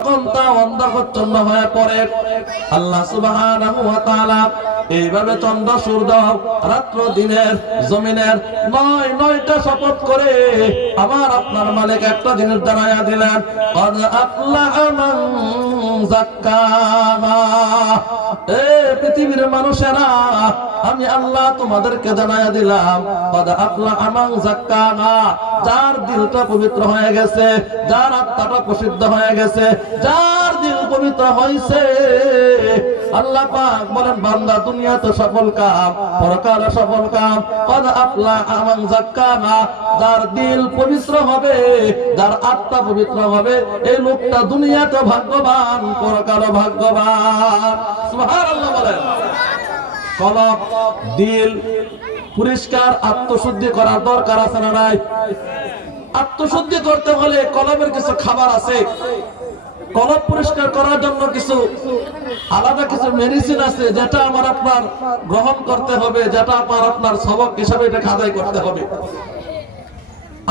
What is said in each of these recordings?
অন্ধকারাচ্ছন্ন হয়ে পড়ে। আল্লাহ সুবহানাহু ওয়া তাআলা এইভাবে চন্দ্র সূর্য রাত্র দিনের জমিনের নয়টা শপথ করে আমার আপনার মালিক একটা জিনিস জানাইয়া দিলেন, ক্বাদ আফলাহা মান যাক্কাহা। পৃথিবীর মানুষেরা, আমি আল্লাহ তোমাদেরকে জানাইয়া দিলাম, ক্বাদ আফলাহা মান যাক্কাহা, যার দিলটা পবিত্র হয়ে গেছে, যার আত্মাটা প্রসিদ্ধ হয়ে গেছে, যার দিল পবিত্র হয়েছে। আল্লাহ পাক বলেন, বান্দা দুনিয়াতে সফল কাম, পরকালে সফল কাম। ক্বাদ আফলাহা মান যাক্কাহা, যার দিল পবিত্র হবে, যার আত্মা পবিত্র হবে, এই লোকটা দুনিয়াতে ভাগ্যবান, পরকালে ভাগ্যবান। সুবহানাল্লাহ বলেন। কলব, দিল পরিষ্কার আত্মশুদ্ধি করার দরকার আছে না নাই? আত্মশুদ্ধি করতে হলে কলবের কিছু খাবার আছে। কলব পরিষ্কার করার জন্য কিছু আলাদা কিছু মেডিসিন আছে, যেটা আমার আপনার গ্রহণ করতে হবে, যেটা আমার আপনার সবক হিসাবে এটা আদায় করতে হবে।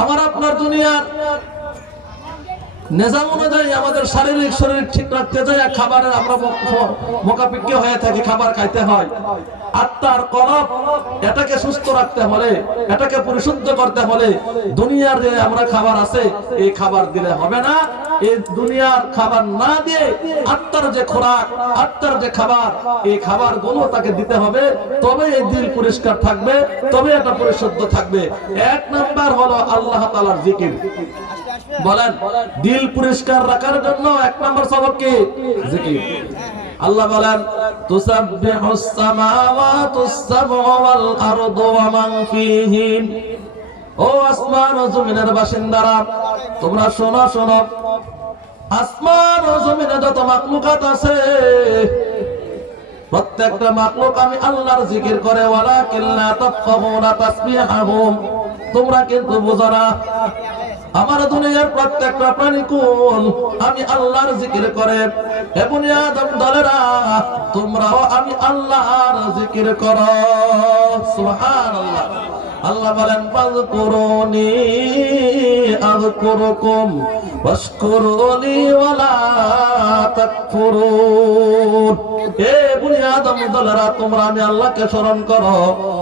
আমার আপনার দুনিয়ার নিজাম অনুযায়ী আমাদের শরীর ঠিক রাখতে যায়, খাবারের আমরা মোকাবিক্য হয়ে থাকি, খাবার খাইতে হয়। আত্মার কলব, এটাকে সুস্থ রাখতে হলে, এটাকে পরিশুদ্ধ করতে হলে দুনিয়ার যে আমরা খাবার আছে, এই খাবার দিলে হবে না। এই দুনিয়ার খাবার না দিয়ে আত্মার যে খোরাক, আত্মার যে খাবার, এই খাবার গুলো তাকে দিতে হবে, তবে এই দিল পরিষ্কার থাকবে, তবে এটা পরিশুদ্ধ থাকবে। এক নাম্বার হলো আল্লাহ তাআলার জিকির। বলেন, দিল পরিষ্কার রাখার জন্য এক নাম্বার সবক কি? জিকির। আল্লাহ বলেন, তুসাব্বিহুস সামাওয়াতুস সাবউ ওয়াল আরদু ওয়া মান ফীহিন। ও আসমান ও জমিনের বাসিন্দারা, তোমরা শোনো শোনো, আসমান ও জমিনে যত মাখলুকাত আছে, প্রত্যেকটা মাখলুক আমি আল্লাহর জিকির করে, ওয়ালাকিন লা তাফকাহুনা তাসবিহাহুম, তোমরা কিন্তু বুঝো না। আমার দুনিয়ার প্রত্যেকটা প্রাণী কোন আমি আল্লাহর জিকির করে। হে বনি আদম দলেরা, তোমরাও আমি আল্লাহর জিকির করো। সুবহানাল্লাহ। আল্লাহ বলেন, ফাযকুরুনি আযকুরুকুম ওয়াশকুরুনি ওয়ালা তাকফুরুন। হে বনি আদম দলেরা, তোমরা আমি আল্লাহকে স্মরণ করো,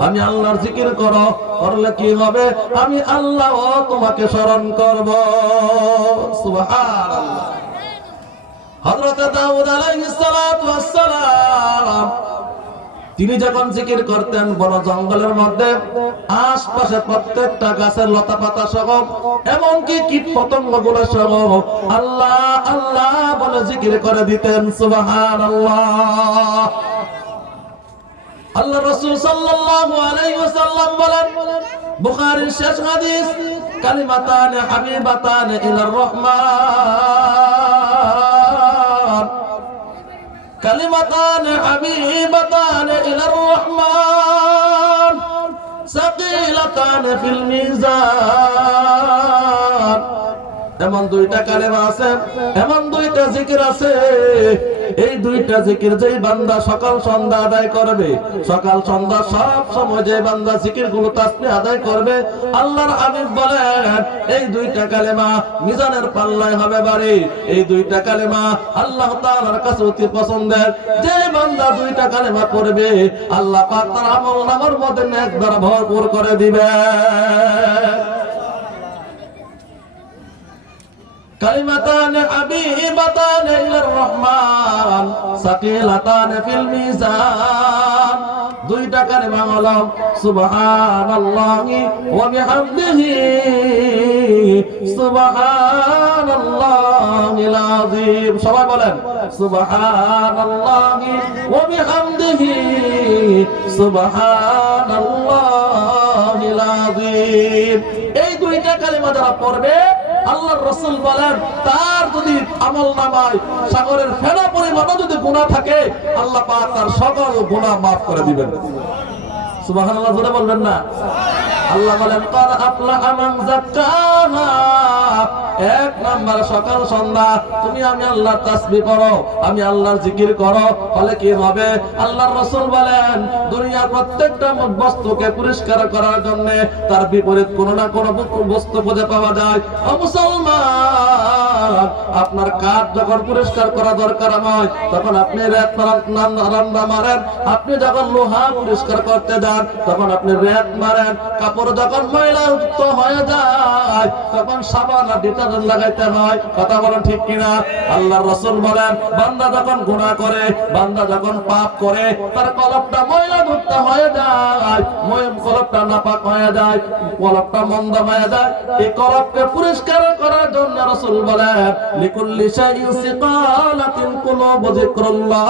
আমি আল্লাহর জিকির করো, করলে কি হবে? আমি আল্লাহ তোমাকে স্মরণ করব। সুবহানাল্লাহ। হযরত দাউদ আলাইহিস সালাতু ওয়াস সালাম, তিনি যখন জিকির করতেন বন জঙ্গলের মধ্যে, আশপাশে প্রত্যেকটা গাছের লতা পাতা সহ, এমনকি কীট পতঙ্গ গুলো সহ আল্লাহ আল্লাহ বলে জিকির করে দিতেন। সুবহানাল্লাহ। আল্লাহ রাসূল সাল্লাল্লাহু আলাইহি ওয়াসাল্লাম বলেন, বুখারীর শেষ হাদিস, কালিমাতানে হাবিবাতানে ইলার রহমান, কালিমাতানে হাবিবাতানে ইলার রহমান, সাকিলাতানে ফিল মিজান। এমন দুইটা কালেমা আছে, এমন দুইটা জিকির আছে, এই দুইটা জিকির যেই বান্দা সকাল সন্ধ্যা আদায় করবে, সকাল সন্ধ্যা সব সময় যে বান্দা জিকির গুলো তাসবিহ আদায় করবে, আল্লাহর হাবিব বলেন, এই দুইটা কালেমা মিজানের পাল্লায় হবে বাড়ি। এই দুইটা কালেমা আল্লাহ তাআলার কাছে অতি পছন্দের। যে বান্দা দুইটা কালেমা পড়বে, আল্লাহ পাক তার আমলনামার মধ্যে নেক দ্বারা ভরপুর করে দিবে। কালিমাতানে হাবিবাতানে ইলার রহমান, সাকিলাতানে ফিল মিজান। দুইটা কালেমা হলো সুবহানাল্লাহি ওয়া বিহামদিহি, সুবহানাল্লাহিল আযীম। সবাই বলেন, সুবহানাল্লাহি ওয়া বিহামদিহি, সুবহানাল্লাহিল আযীম। এই দুইটা কালেমা যারা পড়বে, আল্লাহর রাসূল বলেন, তার যদি আমলনামায় সাগরের ফেনা পরিমাণও যদি গুনাহ থাকে, আল্লাহ পাক তার সকল গুনাহ maaf করে দিবেন। সুবহানাল্লাহ জোরে বলবেন না? আল্লাহ বলেন, ক্বাদ আফলাহা মান যাক্কাহা। এক নাম্বার, সকাল সন্ধ্যা তুমি আমি আল্লাহর তাসবিহ করো, আমি আল্লাহর জিকির করো, ফলে কি হবে? আল্লাহর রাসূল বলেন, দুনিয়ার প্রত্যেকটা বস্তুকে পরিষ্কার করার জন্য তার বিপরীত কোনো না কোনো বস্তু খুঁজে পাওয়া যায়। ও মুসলমান, আপনার কাঠ যখন পরিষ্কার করা দরকার হয় তখন আপনি রেত রান্না মারেন, আপনি যখন লোহা পরিষ্কার করতে যান তখন আপনি রেত মারেন, কাপড় যখন ময়লা যুক্ত হয়ে যায় তখন সাবান আর ডিটারজেন্ট লাগাইতে হয়। কথা বলেন ঠিক কিনা? আল্লাহর রাসূল বলেন, বান্দা যখন গুনাহ করে, বান্দা যখন পাপ করে, তার কলবটা ময়লা যুক্ত হয়ে যায়, কলবটা নাপাক হয়ে যায়, কলবটা মন্দ হয়ে যায়। এই কলবকে পরিষ্কার করার জন্য রাসূল বলেন, লিকুল্লি শাইইন সিকালাতিন কুলুবু যিকরুল্লাহ।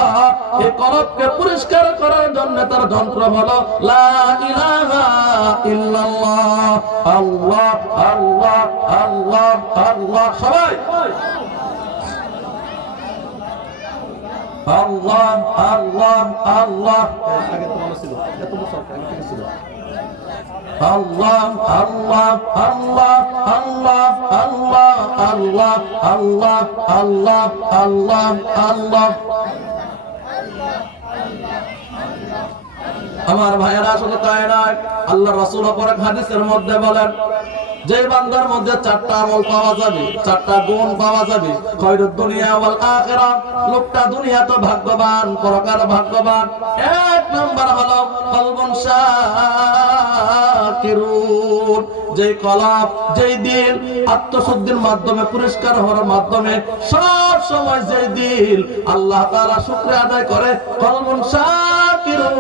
এই কলবকে পরিষ্কার করার জন্য তার যন্ত্র হলো লা ইলাহা ইল্লাল্লাহ। আল্লাহ আল্লাহ আল্লাহ আল্লাহ, সবাই আল্লাহ আল্লাহ আল্লাহ। আগে তো ভালো ছিল, এত বছর আগে থেকে ছিল। আল্লাহ আল্লাহ আল্লাহ আল্লাহ আল্লাহ আল্লাহ আল্লাহ আল্লাহ আল্লাহ আল্লাহ। আমার ভাইয়েরা, শুধু তাই নয়, আল্লাহর রাসূল অপর এক হাদিসের মধ্যে বলেন, যে বান্দার মধ্যে চারটা আমল পাওয়া যাবে, চারটা গুণ পাওয়া যাবে, খয়রুদ দুনিয়া ওয়াল আখিরাহ, লোকটা দুনিয়াতে ভাগ্যবান, পরকাল ভাগ্যবান। এক নাম্বার হলো কলবুন শাকিরুন, যে কলব, যে দিল আত্মশুদ্ধির মাধ্যমে, পরিষ্কার হওয়ার মাধ্যমে সব সময় যে দিল আল্লাহ তাআলা শুকরিয়া আদায় করে, কলবুন শাকিরুন,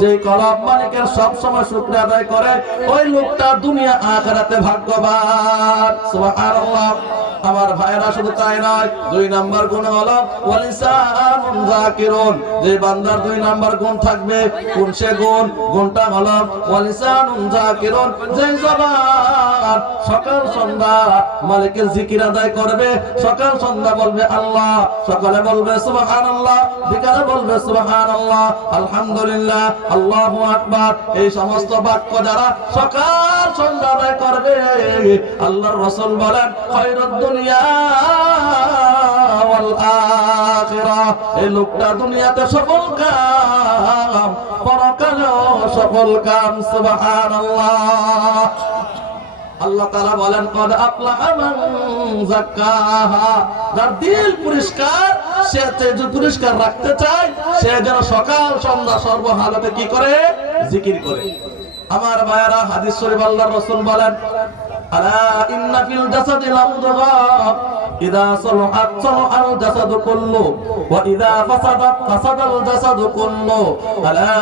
যে কলব মালিকের সব সময় শুকরিয়া আদায় করে, ওই লোকটা দুনিয়া আখিরাতে ভাগ্যবান। সুবহানাল্লাহ। আমার ভাইরা, শুধু তাই নয়, দুই নাম্বার গুণ হলো ওয়ালিসানুন যাকিরুন, যে বান্দার দুই নাম্বার গুণ থাকবে। কোন সে গুণ? গুণটা হলো ওয়ালিসানুন যাকিরুন, যে জবান সকাল সন্ধ্যা মালিকের জিকির আদায় করবে, সকাল সন্ধ্যা বলবে আল্লাহ, সকালে বলবে সুবহানাল্লাহ, বিকালে বলবে সুবহানাল্লাহ, আলহামদুলিল্লাহ, আল্লাহু আকবার। এই সমস্ত বাক্য যারা সকাল সন্ধ্যা আদায় করবে, আল্লাহর রাসূল বলেন, খয়রুদ দুনিয়া ওয়াল আখিরাহ, এই লোকটা দুনিয়াতে সফল কাম, পরকালেও সফল কাম। সুবহানাল্লাহ। আল্লাহ তাআলা বলেন, কদ আফলাহা মান যাক্কাহা, যার দিল পরিষ্কার, সে যে পরিষ্কার রাখতে চায়, সে যেন সকাল সন্ধ্যা সর্বহালতে কি করে? জিকির করে। আমার ভাইয়েরা, হাদিস শরীফ আল্লাহর রাসূল বলেন, আলা ইন্না ফিল জাসাদি লামুদগাহ ইযা সালাহাত সালাহাল জাসাদু কুল্লু ওয়া ইযা ফাসাদাত ফাসাদাল জাসাদু কুল্লু আলা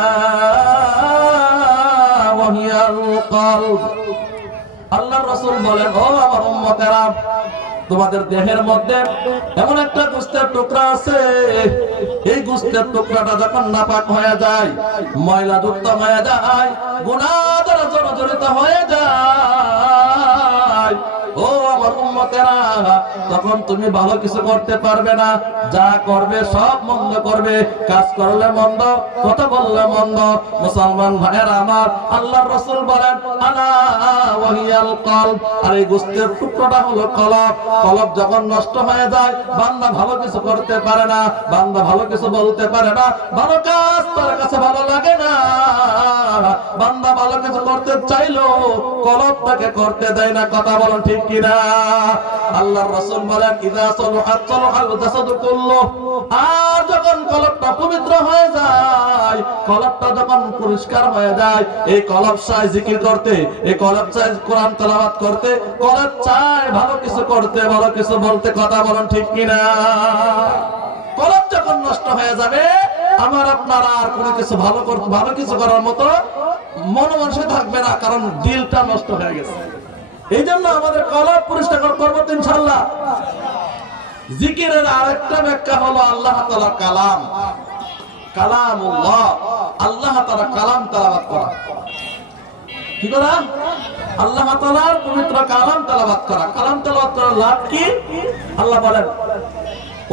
ওয়া হিয়াল কলব। আল্লাহর রাসূল বলেন, ও আমার উম্মতেরা, তোমাদের দেহের মধ্যে এমন একটা গোশতের টুকরা আছে, এই গোশতের টুকরাটা যখন নাপাক হয়ে যায়, ময়লা যুক্ত হয়ে যায়, গুনাহ দ্বারা জর্জরিত হয়ে যায়, ও আমার উম্মতেরা, তখন তুমি ভালো কিছু করতে পারবে না। যা করবে সব মন্দ করবে, কাজ করলে মন্দ, কথা বললে মন্দ। মুসলমান ভাইয়েরা আমার, আল্লাহর রাসূল বলেন, আলা ওয়া হিয়াল কলব, আর এই গোশতের টুকরোটা হলো কলব। কলব যখন নষ্ট হয়ে যায়, বান্দা ভালো কিছু করতে পারে না, বান্দা ভালো কিছু বলতে পারে না, ভালো কাজ তার কাছে ভালো লাগে না। বান্দা ভালো কিছু করতে চাইলো, কলবটাকে করতে দেয় না। কথা বলেন ঠিক কিনা? আল্লাহর রাসূল বলেন, ইযা সালাহাত সালাহাল জাসাদু কুল্লু, আর যখন কলবটা পবিত্র হয়ে যায়, কলবটা যখন পরিষ্কার হয়ে যায়, এই কলব চায় জিকির করতে, এই কলব চায় কোরআন তেলাওয়াত করতে, কলব চায় ভালো কিছু করতে, ভালো কিছু বলতে। কথা বলেন ঠিক কিনা? কলব যখন নষ্ট হয়ে যাবে, আমার আপনার আর কোনো কিছু ভালো কিছু করার মতো মন মানসিক থাকবে না, কারণ দিলটা নষ্ট হয়ে গেছে। এই জন্য আমাদের কলব পরিষ্কার করবো ইনশাআল্লাহ। জিকিরের আরেকটা ব্যাখ্যা হলো আল্লাহ তাআলার কালাম, কালামুল্লাহ, আল্লাহ তাআলার কালাম তেলাওয়াত করা। কি করা? আল্লাহ তাআলার পবিত্র কালাম তেলাওয়াত করা। কালাম তেলাওয়াত করার লাভ কি? আল্লাহ বলেন,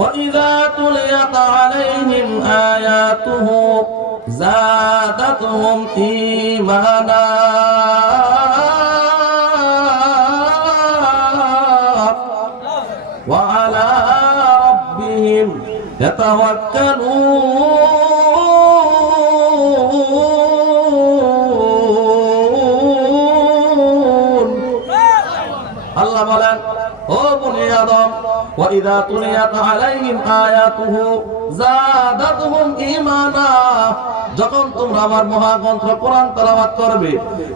وَإِذَا تُلِيَتْ عَلَيْهِمْ آيَاتُهُ زَادَتْهُمْ إِيمَانًا وَعَلَى رَبِّهِمْ يَتَوَكَّلُونَ। আল্লাহ বলেন, ও বনি আদম, ওয়া ইযা তুলিয়াত আলাইহিম আয়াতুহু যাদাতুহুম ঈমানা, যখন তোমরা আমার মহাগ্রন্থ কোরআন তেলাওয়াত করবে,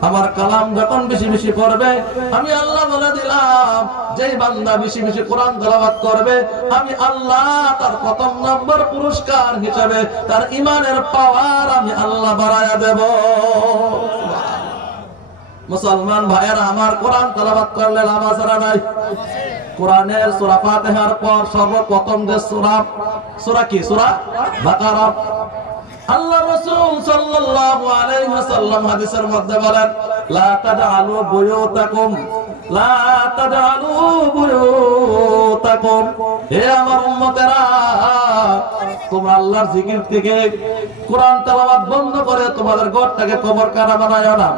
আমার কালাম যখন বেশি বেশি পড়বে, আমি আল্লাহ বলে দিলাম যেই বান্দা বেশি বেশি কোরআন তেলাওয়াত করবে, আমি আল্লাহ তার প্রথম নম্বর পুরস্কার হিসেবে তার ঈমানের পাওয়ার আমি আল্লাহ বাড়ায়া দেব। মুসলমান ভাইয়েরা আমার, কোরআন তেলাওয়াত করলে লাভ আছে না নাই? কোরআনের সূরা ফাতিহার পর সর্বপ্রথম যে সূরা কি? সূরা বাকারা। আল্লাহ রাসূল সাল্লাল্লাহু আলাইহি ওয়াসাল্লাম হাদিসের মধ্যে বলেন, লা তাজআলু বুয়ুতাকুম, লা তাজআলু বুয়ুতাকুম, হে আমার উম্মতেরা, তোমরা আল্লাহর জিকির থেকে কোরআন তেলাওয়াত বন্ধ করে তোমাদের ঘরটাকে কবরখানা বানায়ো না,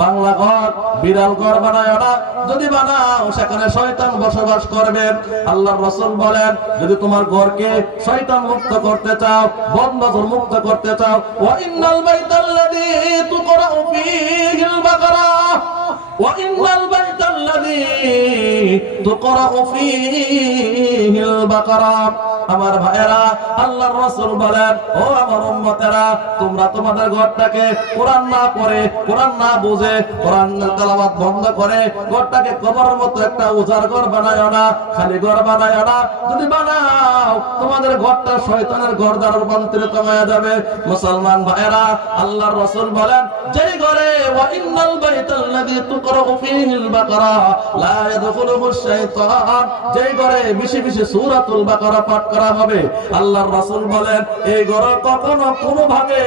বাংলা ঘর, বিড়াল ঘর বানায়ো না। যদি বানাও সেখানে শয়তান বসবাস করবে। আল্লাহর রাসূল বলেন, যদি তোমার ঘরকে শয়তান মুক্ত করতে চাও, বদনজর মুক্ত করতে চাও, ওয়া ইন্নাল বাইতাল্লাযী তুকরাউ ফীহিল বাকারা, ওয়া ইন্নাল বাইতাল্লাযী তুকরাউ ফীহিল বাকারা। আমার ভাইয়েরা, আল্লাহর রাসূল বলেন, ও আমার উম্মতেরা, তোমরা তোমাদের ঘরটাকে কোরআন না পড়ে, কোরআন না বুঝে, কোরআন তেলাওয়াত বন্ধ করে ঘরটাকে কবরের মতো একটা উজাড় ঘর বানায়ো না, খালি ঘর বানায়ো না। যদি বানাও তোমাদের ঘরটা শয়তানের ঘর দ্বারা রূপান্তরিত হয়ে যাবে। মুসলমান ভাইয়েরা, আল্লাহর রাসূল বলেন, যেই ঘরে ওয়া ইন্নাল বাইতাল্লাযী তুকরাউ ফীহিল বাকারা লা ইয়াদখুলুহুশ শাইতান, যেই ঘরে বেশি বেশি সূরাতুল বাকারা পাঠ করা হবে, আল্লাহর রাসূল বলেন, এই ঘরে কখনো কোনো ভাবে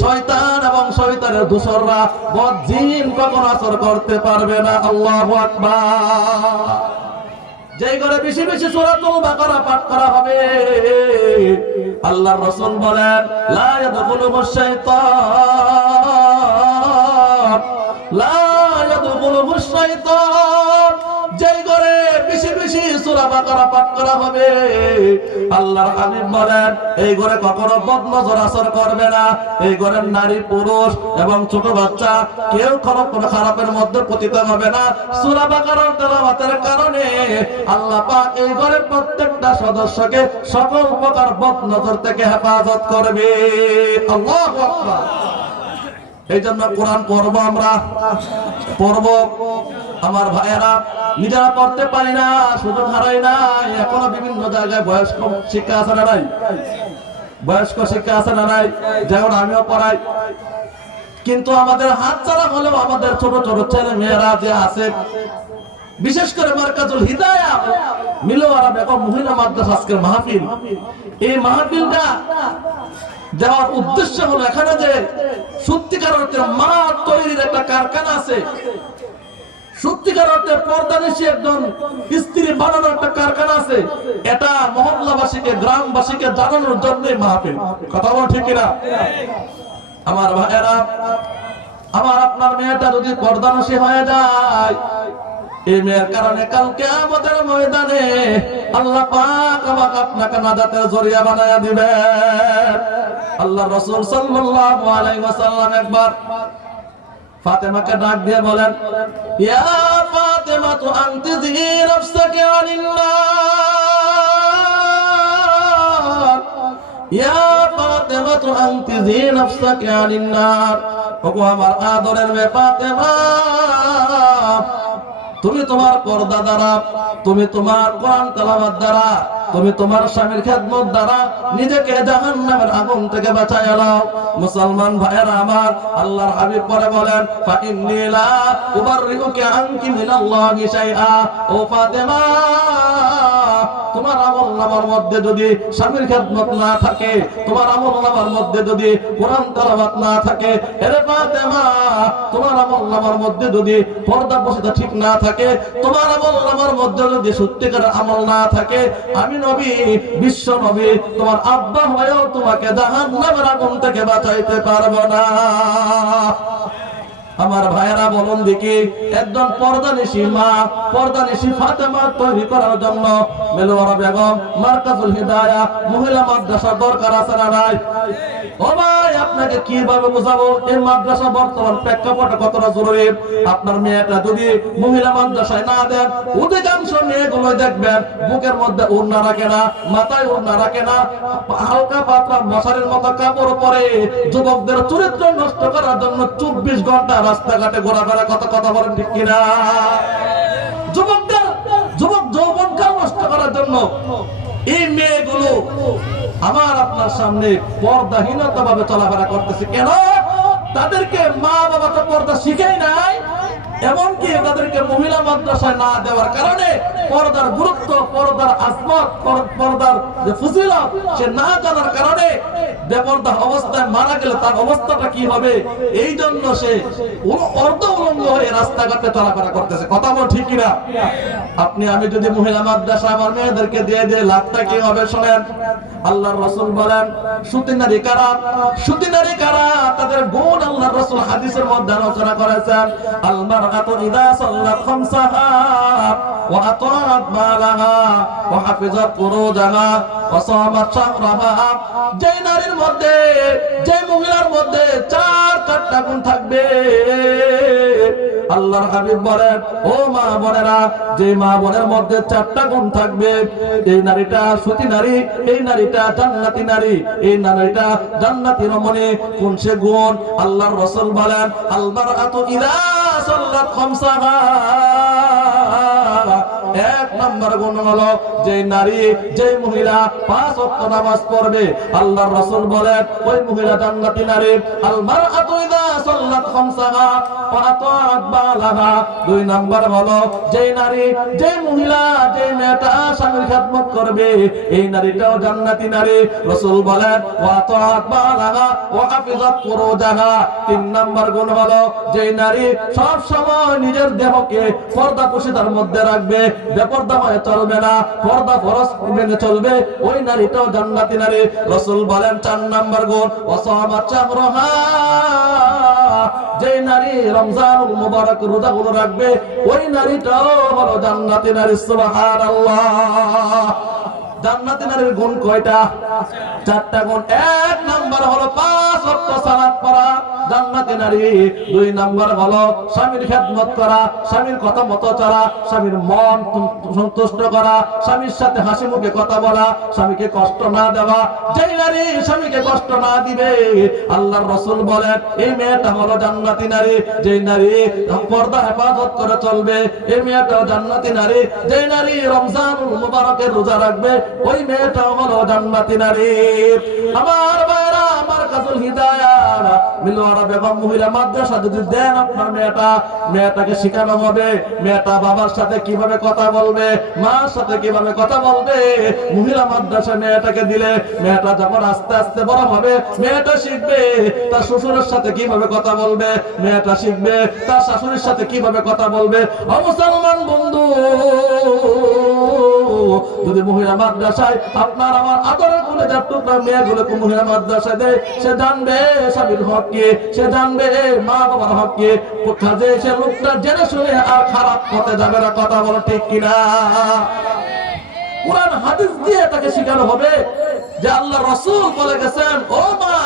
শয়তান এবং শয়তানের দোসররা, বদজিন কখনো আসর করতে পারবে না। আল্লাহু আকবার। যেই ঘরে বেশি বেশি সূরাতুল বাকারা পাঠ করা হবে, আল্লাহর রাসূল বলেন, লা ইয়াদখুলুহুশ শাইতান, লা ইয়াদখুলুহুশ শাইতান। যেই ঘরে বেশি বেশি সূরা বাকারা পাঠ করা হবে, আল্লাহর হাবিব বলেন, এই ঘরে কখনো বদনজর আসর করবে না। এই ঘরের নারী, পুরুষ এবং ছোট বাচ্চা কেউ কোনো খারাপের মধ্যে পতিত হবে না। সূরা বাকারার তেলাওয়াতের কারণে আল্লাহ পাক এই ঘরের প্রত্যেকটা সদস্যকে সকল প্রকার বদনজর থেকে হেফাজত করবে। আল্লাহু আকবার। এই জন্য কোরআন পড়বো, আমরা পড়বো। আমার ভাইয়েরা, নিজেরা পড়তে পারি না, সুযোগ হারাই না। এখনো বিভিন্ন জায়গায় বয়স্ক শিক্ষা আছে না নাই? বয়স্ক শিক্ষা আছে না নাই? যেমন আমিও পড়াই, কিন্তু আমাদের হাত ছাড়া হলেও আমাদের ছোট ছোট ছেলে মেয়েরা যে আছে, বিশেষ করে মার্কাজুল হিদায়াহ মিলোয়ারা বেগম মহিলা মাদ্রাসা আজকের মাহফিল, এই মাহফিলটা দেওয়ার উদ্দেশ্য হলো এখানে যে সত্যিকার অর্থে মা তৈরির একটা কারখানা আছে, সত্যিকার অর্থে পর্দানিশী একজন স্ত্রী বানানোর একটা কারখানা আছে। এটা মহল্লাবাসীকে, গ্রামবাসীকে জানানোর জন্যই মাহফিল। কথা বল ঠিক কিনা? আমার ভাইয়েরা, আমার আপনার মেয়েটা যদি পর্দানিশী হয়ে যায়, এই মেয়ের কারণে কাল কিয়ামতের ময়দানে আল্লাহ পাক আমাকে আপনাকে নাজাতের জরিয়া বানায়া দিবেন। আল্লাহর রাসূল সাল্লাল্লাহু আলাইহি ওয়াসাল্লাম একবার ফাতেমাকে ডাক দিয়ে বলেন, ইয়া ফাতেমা তু আনতি জি নাফসাকা আনিন নার, ইয়া ফাতেমা তু আনতি জি নাফসাকা আনিন নার। ওগো আমার আদরের মেয়ে ফাতেমা, তুমি তোমার পর্দা দ্বারা, তুমি তোমার কোরআন তেলাওয়াত দ্বারা, তুমি তোমার স্বামীর খেদমত দ্বারা নিজেকে জাহান্নামের আগুন থেকে বাঁচায় নাও। মুসলমান ভাইয়েরা আমার, আল্লাহর হাবিব পরে বলেন, ফা ইন্নী লা উবাররিউকা আনকি মিনাল্লাহি শাইআ। ও ফাতেমা, তোমার আমলনামার মধ্যে যদি স্বামীর খেদমত না থাকে, তোমার আমলনামার মধ্যে যদি কোরআন তেলাওয়াত না থাকে, এরে ফাতেমা, তোমার আমলনামার মধ্যে যদি পর্দা প্রশিতা ঠিক না থাকে, তোমার আমলনামার মধ্যে যদি সত্যিকারের আমল না থাকে, আমি নবী, বিশ্ব নবী, তোমার আব্বা হয়েও তোমাকে জাহান্নামের আগুন থেকে বাঁচাইতে পারবো না। আমার ভাইয়েরা বলুন দেখি, একজন পর্দানিশী মা, পর্দানিশী ফাতেমা তৈরি করার জন্য মেলোয়ারা বেগম মার্কাজুল হিদায়াহ মহিলা মাদ্রাসা দরকার আছে না নাই? ও ভাই, আপনাকে কিভাবে বোঝাবো এই মাদ্রাসা বর্তমান প্রেক্ষাপটে কতটা জরুরি? আপনার মেয়েটা যদি মহিলা মাদ্রাসায় না দেন, অধিকাংশ মেয়েগুলো দেখবেন বুকের মধ্যে ওড়না রাখে না, মাথায় ওড়না রাখে না, হালকা পাতলা মশারির মতো কাপড় পরে যুবকদের চরিত্র নষ্ট করার জন্য 24 ঘন্টা রাস্তাঘাটে ঘোরাফেরা, কথা বলেন ঠিক কিনা? যুবক যৌবনকাল নষ্ট করার জন্য এই মেয়েগুলো আমার আপনার সামনে পর্দাহীনতা ভাবে চলাফেরা করতেছে। কেন? তাদেরকে মা বাবা তো পর্দা শিখেই নাই, এমনকি তাদেরকে মহিলা মাদ্রাসায় না দেওয়ার কারণে পর্দার গুরুত্ব, পর্দার আজমত, পর্দার যে ফজিলত সে না জানার কারণে বেপর্দা অবস্থায় মারা গেলে তার অবস্থাটা কি হবে, এই জন্য সে অর্ধ উলঙ্গ হয়ে রাস্তাঘাটে চলাফেরা করতেছে। কথা বল ঠিক কিনা? আপনি আমি যদি মহিলা মাদ্রাসা আমার মেয়েদেরকে দিয়ে দিয়ে লাভটা কি হবে শোনেন। আল্লাহর রাসূল বলেন, সুতি নারী কারা? সুতি নারী কারা? তাদের গুণ আল্লাহর রাসূল হাদিসের মধ্যে আলোচনা করেছেন। আল মারআতু ইযা সাল্লাত খামসাহা ওয়া আতাআত মালাহা ওয়া হাফিজাত ফুরুজাহা ওয়া সামাত শাহরাহা। যে নারীর মধ্যে, যে মহিলার মধ্যে চারটা গুণ থাকবে, আল্লাহর হাবিব বলেন, ও মা বোনেরা, যে মা বোনের মধ্যে 4টা গুণ থাকবে, এই নারীটা সুতি নারী, এই নারীটা জান্নাতি নারী, এই নারীটা জান্নাতি রমণী। কোন সে গুণ? আল্লাহর রাসূল বলেন, আল মারআতু ইযা সাল্লাত খামসাহা। 1 নাম্বার গুণ হলো যে নারী, যে মহিলা 5 ওয়াক্ত নামাজ পড়বে, আল্লাহর রাসূল বলেন ওই মহিলা জান্নাতি নারী। আল মারআতু ইযা সাল্লাত খামসাহা ওয়া আতাআত বালাহা। 2 নাম্বার হলো যে নারী, যে মহিলা, যে মেয়েটা স্বামীর খেদমত করবে, এই নারীটাও জান্নাতি নারী। রাসূল বলেন ওয়া আতাআত বালাহা ওয়া হাফিজাত ফুরুজাহা। 3 নাম্বার গুণ হলো যে নারী সব সময় নিজের দেহকে পর্দাপোশিতার মধ্যে রাখবে, বেপর্দা হয়ে চলবে না, পর্দা ফরজ মেনে চলবে, ওই নারীটাও জান্নাতি নারী। রাসূল বলেন 4 নাম্বার গুণ ওয়াসামাত শাহরাহা। যে নারী রমজানুল মুবারক রোজাগুলো রাখবে, ওই নারীটাও হলো জান্নাতি নারী। সুবহানাল্লাহ। জান্নাতি নারীর গুণ কয়টা? 4টা গুণ। 1 নাম্বার হলো 5 ওয়াক্ত সালাত পড়া, জান্নাতি নারী। 2 নাম্বার হলো স্বামীর খেদমত করা, স্বামীর কথা মতো চলা, স্বামীর মন সন্তুষ্ট করা, স্বামীর সাথে হাসি মুখে কথা বলা, স্বামীকে কষ্ট না দেওয়া। যেই নারী স্বামীকে কষ্ট না দিবে, আল্লাহর রাসূল বলেন এই মেয়েটা হলো জান্নাতি নারী। যেই নারী পর্দা হেফাজত করে চলবে, এই মেয়েটাও জান্নাতি নারী। যেই নারী রমজানুল মুবারকের রোজা রাখবে, ওই মেয়েটাও হলো জান্নাতি নারী। আমার ভাইরা, আমার কাজুল হিদায়াত মিলোয়ারা বেগম মহিলা মাদ্রাসা যদি দেন, আপনার মেয়েটাকে শেখানো হবে মেয়েটা বাবার সাথে কিভাবে কথা বলবে, মার সাথে কিভাবে কথা বলবে। মহিলা মাদ্রাসা মেয়েটাকে দিলে মেয়েটা যখন আস্তে আস্তে বড় হবে, মেয়েটা শিখবে তার শ্বশুরের সাথে কিভাবে কথা বলবে, মেয়েটা শিখবে তার শাশুড়ির সাথে কিভাবে কথা বলবে। ও মুসলমান বন্ধু, যদি মহিলা মাদ্রাসায় আপনার আমার আদরের কলেজার টুকরা মেয়েগুলোকে মহিলা মাদ্রাসায় দেয়, সে জানবে স্বামীর হক কি, সে জানবে মা বাবার হক কি। কাজে সে লোকটা জেনে শুনে আর খারাপ পথে যাবে না। কথা বলো ঠিক কিনা? কোরআন হাদিস দিয়ে তাকে শেখানো হবে যে আল্লাহ রাসূল বলে গেছেন, ও মা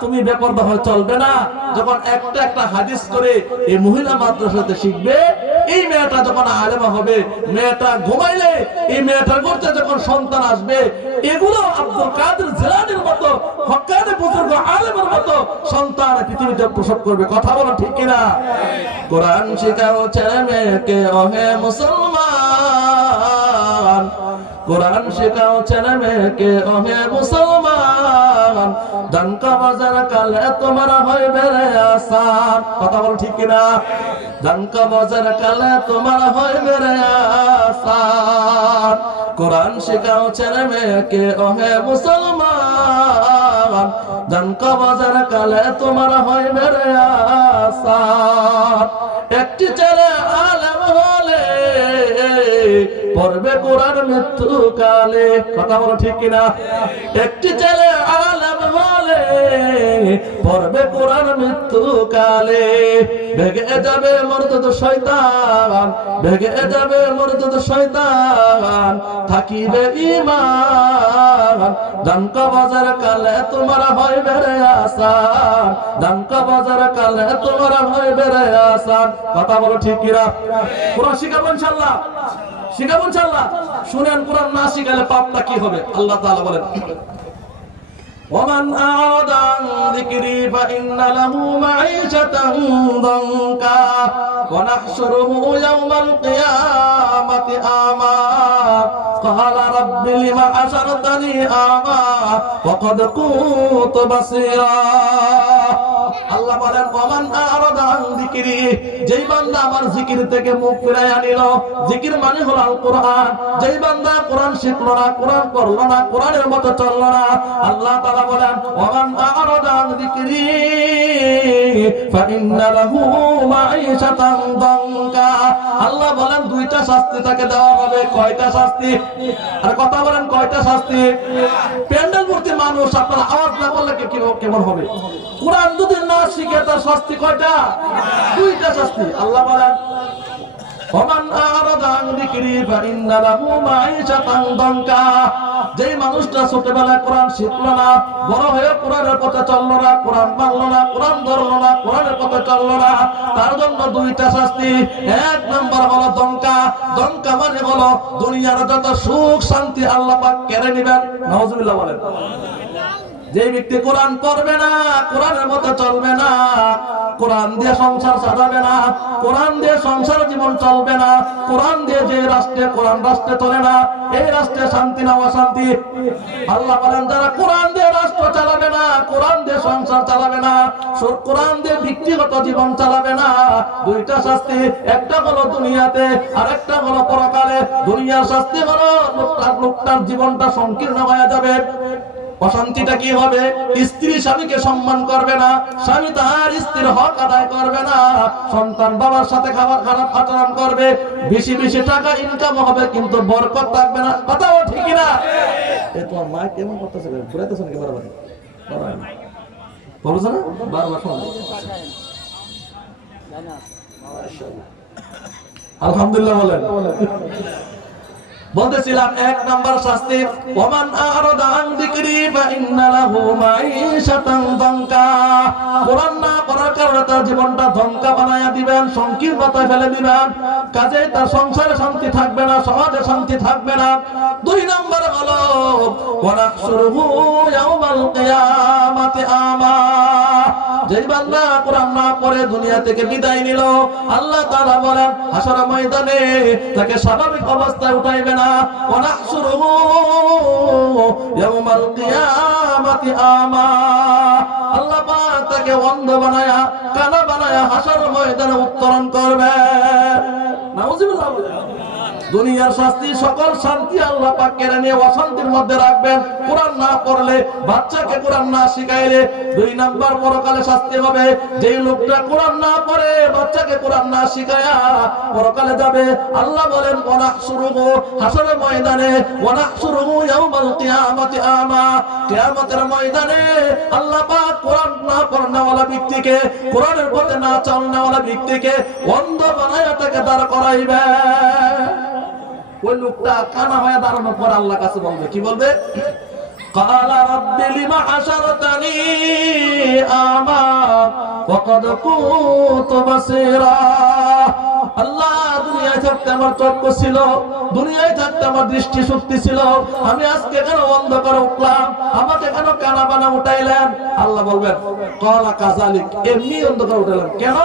তুমি বেপরদা হয়ে চলবে না। যখন একটা হাদিস করে এই মহিলা মাদ্রাসাতে শিখবে, এই মেয়েটা যখন আলেমা হবে, মেয়েটা ঘুমাইলে এই মেয়েটার ঘরে যখন সন্তান আসবে, এগুলো আব্দুল কাদের জিলানীর মতো হক্কানি বুজুর্গ আলেমের মতো সন্তান পৃথিবীতে প্রসব করবে। কথা বলো ঠিক কিনা? কোরআন শেখাও ছেলে মেয়েকে ওহে মুসলমান, কোরআন শেখাও ছেলে মেয়েকে ওহে মুসলমান, ডানকা বাজার কালে তোমার হইবে রে আসান। কথা বলো ঠিক কিনা? ডানকা বাজার কালে তোমার হইবে রে আসান। কোরআন শেখাও ছেলে মেয়েকে ওহে মুসলমান, ডানকা বাজার কালে তোমার হইবে রে আসান। একটি ছেলে আলেম হলে পড়বে কোরআন মৃত্যুকালে। কথা বলো ঠিক কিনা? একটি ছেলে আলেম হলে পড়বে কোরআন মৃত্যুকালে। ভেগে যাবে মরদুদ শয়তান, ভেগে যাবে মরদুদ শয়তান, থাকিবে ঈমান। ডানকা বাজার কালে তোমার হইবে রে আসান, ডানকা বাজার কালে তোমার হইবে রে আসান। কথা বলো ঠিক কিনা? কোরআন শিখাবো ইনশাআল্লাহ, শিখাবো ইনশাআল্লাহ। শুনেন, কোরআন না শিখালে পাপটা কি হবে? আল্লাহ তাআলা বলেন, ومن أعرض عن ذكري فإن له معيشة ضنكا ونحشره يوم القيامة أعمى قال رب لم حشرتني أعمى وقد كنت بصيرا। আল্লাহ বলেন, ওমান আরাদা আন যিকরি, যেই বান্দা আমার জিকির থেকে মুখ ফিরাইয়া নিল। জিকির মানে হলো আল কোরআন। যেই বান্দা কোরআন শিখলো না, কোরআন পড়লো না, কোরআনের মতো চললো না, আল্লাহ তাআলা বলেন, ওমান আরাদা আন যিকরি ফাইন্না লাহু মাঈশাতান দানকা। আল্লাহ বলেন, দুইটা শাস্তি তাকে দেওয়া হবে। কয়টা শাস্তি? আর কথা বলেন, কয়টা শাস্তি? প্যান্ডেল ভর্তি মানুষ, আপনারা আওয়াজ না করলে কেমন হবে? কোরআন যদি না শিখে তার শাস্তি কয়টা? দুইটা শাস্তি। আল্লাহ বলেন, ওমান আরাদা আন যিকরি ফাইন্না লাহু মাঈশাতান দানকা। যেই মানুষটা ছোটবেলায় কোরআন শিখলো না, বড় হয়ে কোরআনের পথে চললো না, কোরআন মানলো না, কোরআন ধরলো না, কোরআনের পথে চললো না, তার জন্য দুইটা শাস্তি। এক নাম্বার হলো দঙ্কা। দঙ্কা মানে হলো দুনিয়ার যত সুখ শান্তি আল্লাহ পাক কেড়ে নেবেন। নাউজুবিল্লাহ বলেন। যে ব্যক্তি কোরআন পড়বে না, কোরআনের মতো চলবে না, কোরআন দিয়ে সংসার সাজাবে না, কোরআন দিয়ে সংসার জীবন চলবে না, কোরআন দিয়ে যে রাষ্ট্রে, কোরআন রাষ্ট্রে চলে না, এই রাষ্ট্রে শান্তি না অশান্তি। আল্লাহ বলেন, যারা কোরআন দিয়ে রাষ্ট্র চালাবে না, কোরআন দিয়ে সংসার চালাবে না, কোরআন দিয়ে ব্যক্তিগত জীবন চালাবে না, দুইটা শাস্তি। একটা হলো দুনিয়াতে, আর একটা হলো পরকালে। দুনিয়ার শাস্তি হলো লোকটার জীবনটা সংকীর্ণ হয়ে যাবে। অশান্তিটা কি হবে? স্ত্রী স্বামীকে সম্মান করবে না, স্বামী তার স্ত্রীর হক আদায় করবে না, সন্তান বাবার সাথে খারাপ আচরণ করবে, বেশি বেশি টাকা ইনকাম হবে কিন্তু বরকত থাকবে না। কথা ঠিক না? এ তোমার মা কেমন করতেছে? ঘুরাইতেছ নাকি বারবার? বলছো না বারবার শোনো। আলহামদুলিল্লাহ বলেন। বলতেছিলাম, এক নাম্বার শাস্তি, ওমান আরাদা আন যিকরি ফাইন্না লাহু মাঈশাতান দানকা। কোরআন না পড়ার কারণে তার জীবনটা ধঙ্কা বানায়া দিবেন, সংকীর্ণতায় ফেলে দিবেন। কাজেই তার সংসারে শান্তি থাকবে না, সমাজে শান্তি থাকবে না। দুই নাম্বার হলো ওয়ানাহশুরুহু ইয়াওমাল কিয়ামাতি আমা। যেই বান্দা কোরআন না পড়ে দুনিয়া থেকে বিদায় নিল, আল্লাহ তাআলা বলেন, হাসর ময়দানে তাকে স্বাভাবিক অবস্থায় উঠাইবে না। ওয়ানাহশুরুহু ইয়াওমাল কিয়ামাতি আমা। আল্লাহ পাক তাকে অন্ধ বানায়া, কানা বানায়া হাসর ময়দানে উত্তরণ করবে। নাউজুবিল্লাহ। দুনিয়ার শাস্তি, সকল শান্তি আল্লাহ পাক কেড়ে নিয়ে অশান্তির মধ্যে রাখবেন। কোরআন না পড়লে, বাচ্চাকে কোরআন না শিখাইলে, দুই নাম্বার পরকালে শাস্তি হবে। যেই লোকটা কোরআন না পড়ে, বাচ্চাকে কোরআন না শিখায়া পরকালে যাবে, আল্লাহ বলেন, ওয়ানাহশুরুহু হাসরের ময়দানে, ওয়ানাহশুরুহু ইয়াওমাল কিয়ামাতি আমা। কিয়ামতের ময়দানে আল্লাহ পাক কোরআন না পড়নেওয়ালা ব্যক্তিকে, কোরআনের পথে না চলনেওয়ালা ব্যক্তিকে অন্ধ বানায়া তাকে দাঁড় করাইবে। ওই লোকটা কানা হয়ে দাঁড়ানোর পর আল্লাহর কাছে বলবে, কি বলবে? ক্বালা রাব্বি লিমা হাশারতানি আমা ওয়া ক্বাদ কুনতু বাসীরা। আল্লাহ, দুনিয়ায় থাকতে আমার চক্ষু ছিল, দুনিয়ায় থাকতে আমার দৃষ্টি শক্তি ছিল, আমি আজকে কেন অন্ধ করে উঠলাম? আমাকে কেন কানা বানা উঠাইলেন? আল্লাহ বলবেন, ক্বালা কাযালিক, এমনি অন্ধ করে উঠাইলেন। কেন?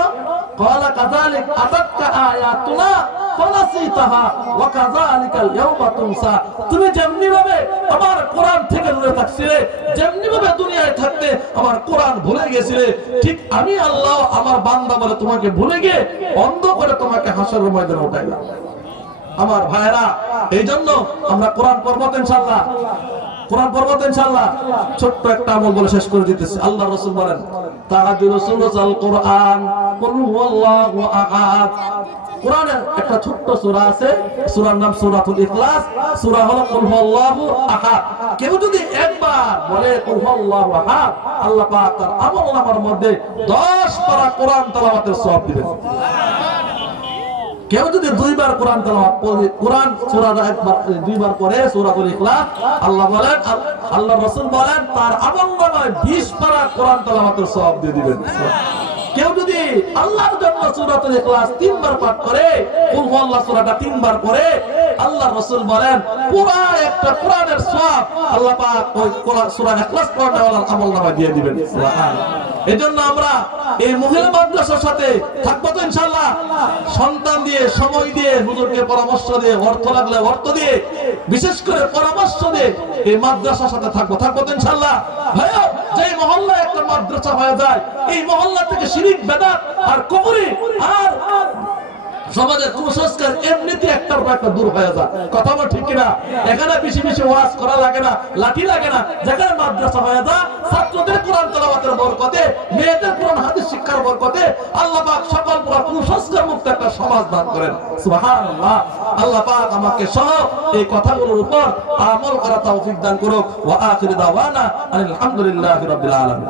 ক্বালা কাযালিক আতাতকা আয়াতুনা ফানাসিতাহা ওয়া কাযালিকাল ইয়াওমা তুনসা। তুমি যেমনি ভাবে আমার কোরআন থেকে দূরে থাকছিলে, যেমনি ভাবে দুনিয়ায় থাকতে আমার কোরআন ভুলে গেছিলে, ঠিক আমি আল্লাহ আমার বান্দা বলে তোমাকে ভুলে গিয়ে অন্ধ করে তোমাকে হাসরের ময়দানে উঠাইলাম। আমার ভাইরা, এই জন্য আমরা কোরআন পড়ব ইনশাআল্লাহ, কোরআন পড়ব ইনশাআল্লাহ। ছোট্ট একটা আমল বলে শেষ করে দিতেছি। আল্লাহর রাসূল বলেন, তাআদিলু সুলুসাল কুরআন, কুল হুয়াল্লাহু আহাদ। কোরআনের একটা ছোট্ট সূরা আছে, সূরার নাম সূরাতুল ইখলাস, সূরা হলো কুল হুয়াল্লাহু আহাদ। কেউ যদি একবার বলে কুল হুয়াল্লাহু আহাদ, আল্লাহ পাক তার আমলনামার মধ্যে 10 পারা কোরআন তেলাওয়াতের সওয়াব দিবেন। কেউ যদি দুইবার কোরআন তেলাওয়াত করে, কোরআন সূরাটা একবার দুইবার পড়ে সূরাতুল ইখলাস, আল্লাহ বলেন, আল্লাহর রাসূল বলেন তার আমলনামায় 20 পারা কোরআন তেলাওয়াতের সওয়াব দিয়ে দিবেন। কেউ যদি আল্লাহর জন্য সূরাতুল ইখলাস 3 বার পাঠ করে, কুল হুয়াল্লাহ সূরাটা 3 বার পড়ে, আল্লাহর রাসূল বলেন পুরো একটা কোরআনের সওয়াব আল্লাহ পাক ওই কোরআন সূরা ইখলাস পড়াওয়ালার আমলনামায় দিয়ে দিবেন। সুবহানাল্লাহ। এজন্য আমরা এই মহিলা মাদ্রাসার সাথে থাকবো তো ইনশাআল্লাহ। সন্তান দিয়ে, সময় দিয়ে, হুজুরকে পরামর্শ দিয়ে, অর্থ লাগলে অর্থ দিয়ে, বিশেষ করে পরামর্শ দিয়ে এই মাদ্রাসার সাথে থাকবো তো ইনশাআল্লাহ। ভাইয়া, যে মহল্লায় একটা মাদ্রাসা হয়ে যায়, এই মহল্লা থেকে শিরক, বেদাত আর কুফরি আর সমাজের কুসংস্কার এমনিতে একটার পর একটা দূর হয়ে যায়। কথা বল ঠিক কিনা? এখানে বেশি বেশি ওয়াজ করা লাগে না, লাঠি লাগে না। যেখানে মাদ্রাসা হয়ে যায়, ছাত্রদের কোরআন তেলাওয়াতের বরকতে, মেয়েদের কোরআন হাদিস শিক্ষার বরকতে আল্লাহ পাক সকল প্রকার কুসংস্কার মুক্ত একটা সমাজ দান করেন। সুবহানাল্লাহ। আল্লাহ পাক আমাকে সহ এই কথাগুলোর উপর আমল করার তৌফিক দান করুক। ওয়া আখিরু দাওয়ানা আলহামদুলিল্লাহি রাব্বিল আলামিন।